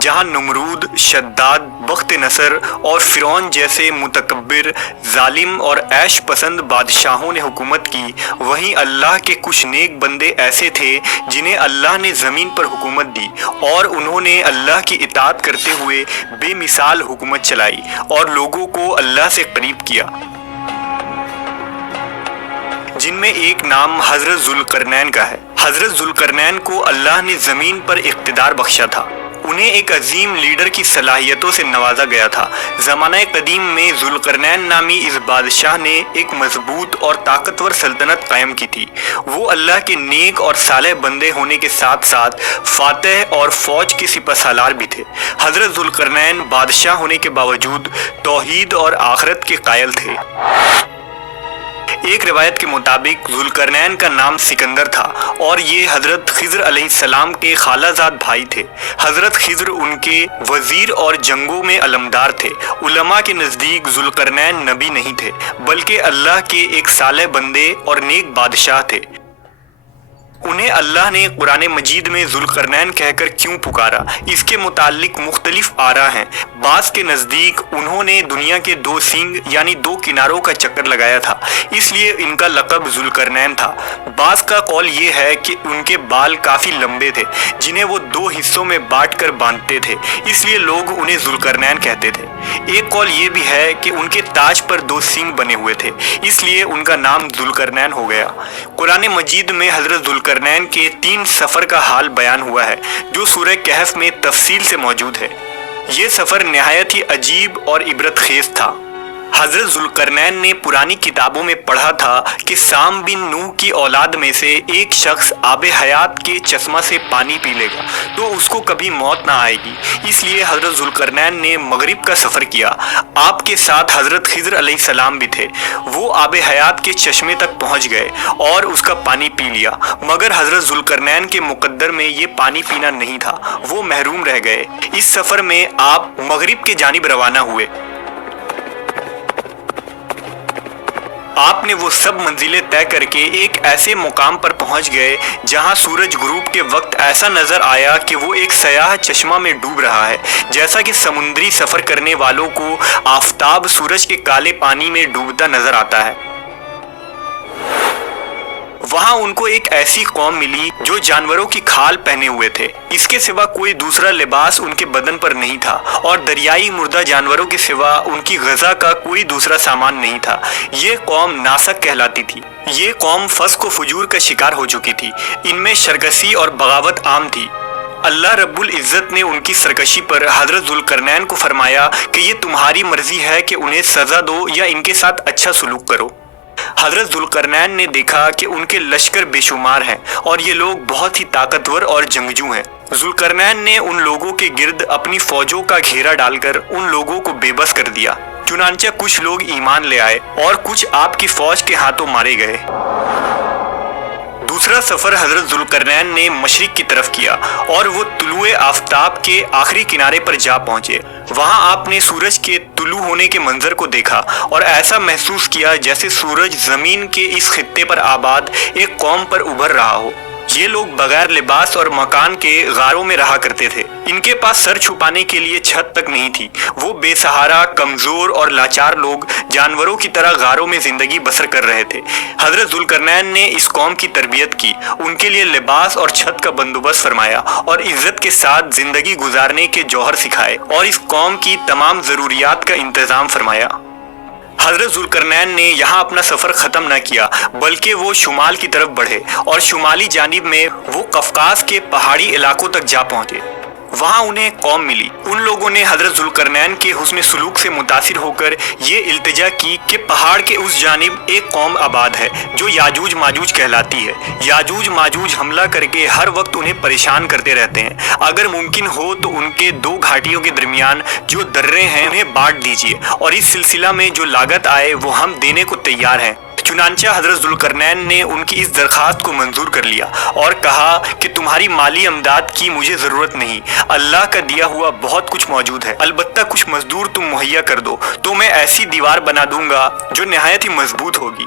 جہاں نمرود، شداد، بخت نصر اور فرعون جیسے متکبر، ظالم اور عیش پسند بادشاہوں نے حکومت کی، وہیں اللہ کے کچھ نیک بندے ایسے تھے جنہیں اللہ نے زمین پر حکومت دی اور انہوں نے اللہ کی اطاعت کرتے ہوئے بے مثال حکومت چلائی اور لوگوں کو اللہ سے قریب کیا، جن میں ایک نام حضرت ذوالقرنین کا ہے۔ حضرت ذوالقرنین کو اللہ نے زمین پر اقتدار بخشا تھا۔ انہیں ایک عظیم لیڈر کی صلاحیتوں سے نوازا گیا تھا۔ زمانہ قدیم میں ذوالقرنین نامی اس بادشاہ نے ایک مضبوط اور طاقتور سلطنت قائم کی تھی۔ وہ اللہ کے نیک اور صالح بندے ہونے کے ساتھ ساتھ فاتح اور فوج کے سپہ سالار بھی تھے۔ حضرت ذوالقرنین بادشاہ ہونے کے باوجود توحید اور آخرت کے قائل تھے۔ ایک روایت کے مطابق ذوالقرنین کا نام سکندر تھا اور یہ حضرت خضر علیہ السلام کے خالہ زاد بھائی تھے۔ حضرت خضر ان کے وزیر اور جنگوں میں علمدار تھے۔ علماء کے نزدیک ذوالقرنین نبی نہیں تھے بلکہ اللہ کے ایک صالح بندے اور نیک بادشاہ تھے۔ انہیں اللہ نے قرآن مجید میں ذوالقرنین کہہ کر کیوں پکارا، اس کے متعلق مختلف آراء ہیں۔ بعض کے نزدیک انہوں نے دنیا کے دو سینگ یعنی دو کناروں کا چکر لگایا تھا، اس لیے ان کا لقب ذوالقرنین تھا۔ بعض کا قول یہ ہے کہ ان کے بال کافی لمبے تھے جنہیں وہ دو حصوں میں بانٹ کر باندھتے تھے، اس لیے لوگ انہیں ذوالقرنین کہتے تھے۔ ایک قول یہ بھی ہے کہ ان کے تاج پر دو سینگ بنے ہوئے تھے، اس لیے ان کا نام ذوالقرنین ہو گیا۔ قرآن مجید میں حضرت ذوالقرنین کے 3 سفر کا حال بیان ہوا ہے جو سورہ کہف میں تفصیل سے موجود ہے۔ یہ سفر نہایت ہی عجیب اور عبرت خیز تھا۔ حضرت ذوالقرنین نے پرانی کتابوں میں پڑھا تھا کہ سام بن نوح کی اولاد میں سے ایک شخص آب حیات کے چشمہ سے پانی پی لے گا تو اس کو کبھی موت نہ آئے گی، اس لیے حضرت ذوالقرنین نے مغرب کا سفر کیا۔ آپ کے ساتھ حضرت خضر علیہ السلام بھی تھے۔ وہ آب حیات کے چشمے تک پہنچ گئے اور اس کا پانی پی لیا، مگر حضرت ذوالقرنین کے مقدر میں یہ پانی پینا نہیں تھا، وہ محروم رہ گئے۔ اس سفر میں آپ مغرب کی جانب روانہ ہوئے۔ آپ نے وہ سب منزلیں طے کر کے ایک ایسے مقام پر پہنچ گئے جہاں سورج غروب کے وقت ایسا نظر آیا کہ وہ ایک سیاہ چشمہ میں ڈوب رہا ہے، جیسا کہ سمندری سفر کرنے والوں کو آفتاب سورج کے کالے پانی میں ڈوبتا نظر آتا ہے۔ وہاں ان کو ایک ایسی قوم ملی جو جانوروں کی کھال پہنے ہوئے تھے، اس کے سوا کوئی دوسرا لباس ان کے بدن پر نہیں تھا، اور دریائی مردہ جانوروں کے سوا ان کی غذا کا کوئی دوسرا سامان نہیں تھا۔ یہ قوم ناسک کہلاتی تھی۔ یہ قوم فسق و فجور کا شکار ہو چکی تھی، ان میں سرکشی اور بغاوت عام تھی۔ اللہ رب العزت نے ان کی سرکشی پر حضرت ذوالقرنین کو فرمایا کہ یہ تمہاری مرضی ہے کہ انہیں سزا دو یا ان کے ساتھ اچھا سلوک کرو۔ حضرت ذوالقرنین نے دیکھا کہ ان کے لشکر بے شمار ہیں اور یہ لوگ بہت ہی طاقتور اور جنگجو ہیں۔ ذوالقرنین نے ان لوگوں کے گرد اپنی فوجوں کا گھیرا ڈال کر ان لوگوں کو بے بس کر دیا، چنانچہ کچھ لوگ ایمان لے آئے اور کچھ آپ کی فوج کے ہاتھوں مارے گئے۔ دوسرا سفر حضرت ذوالقرنین نے مشرق کی طرف کیا اور وہ طلوع آفتاب کے آخری کنارے پر جا پہنچے۔ وہاں آپ نے سورج کے طلوع ہونے کے منظر کو دیکھا اور ایسا محسوس کیا جیسے سورج زمین کے اس خطے پر آباد ایک قوم پر ابھر رہا ہو۔ یہ لوگ بغیر لباس اور مکان کے غاروں میں رہا کرتے تھے۔ ان کے پاس سر چھپانے کے لیے چھت تک نہیں تھی۔ وہ بے سہارا، کمزور اور لاچار لوگ جانوروں کی طرح غاروں میں زندگی بسر کر رہے تھے۔ حضرت ذوالقرنین نے اس قوم کی تربیت کی، ان کے لیے لباس اور چھت کا بندوبست فرمایا اور عزت کے ساتھ زندگی گزارنے کے جوہر سکھائے اور اس قوم کی تمام ضروریات کا انتظام فرمایا۔ حضرت ذوالقرنین نے یہاں اپنا سفر ختم نہ کیا بلکہ وہ شمال کی طرف بڑھے اور شمالی جانب میں وہ قفقاز کے پہاڑی علاقوں تک جا پہنچے۔ وہاں انہیں قوم ملی۔ ان لوگوں نے حضرت ذوالقرنین کے حسن سلوک سے متاثر ہو کر یہ التجا کی کہ پہاڑ کے اس جانب ایک قوم آباد ہے جو یاجوج ماجوج کہلاتی ہے۔ یاجوج ماجوج حملہ کر کے ہر وقت انہیں پریشان کرتے رہتے ہیں۔ اگر ممکن ہو تو ان کے 2 گھاٹیوں کے درمیان جو درے ہیں انہیں بانٹ دیجیے اور اس سلسلہ میں جو لاگت آئے وہ ہم دینے کو تیار ہیں۔ چنانچہ حضرت ذوالقرنین نے ان کی اس درخواست کو منظور کر لیا اور کہا کہ تمہاری مالی امداد کی مجھے ضرورت نہیں، اللہ کا دیا ہوا بہت کچھ موجود ہے، البتہ کچھ مزدور تم مہیا کر دو تو میں ایسی دیوار بنا دوں گا جو نہایت ہی مضبوط ہوگی۔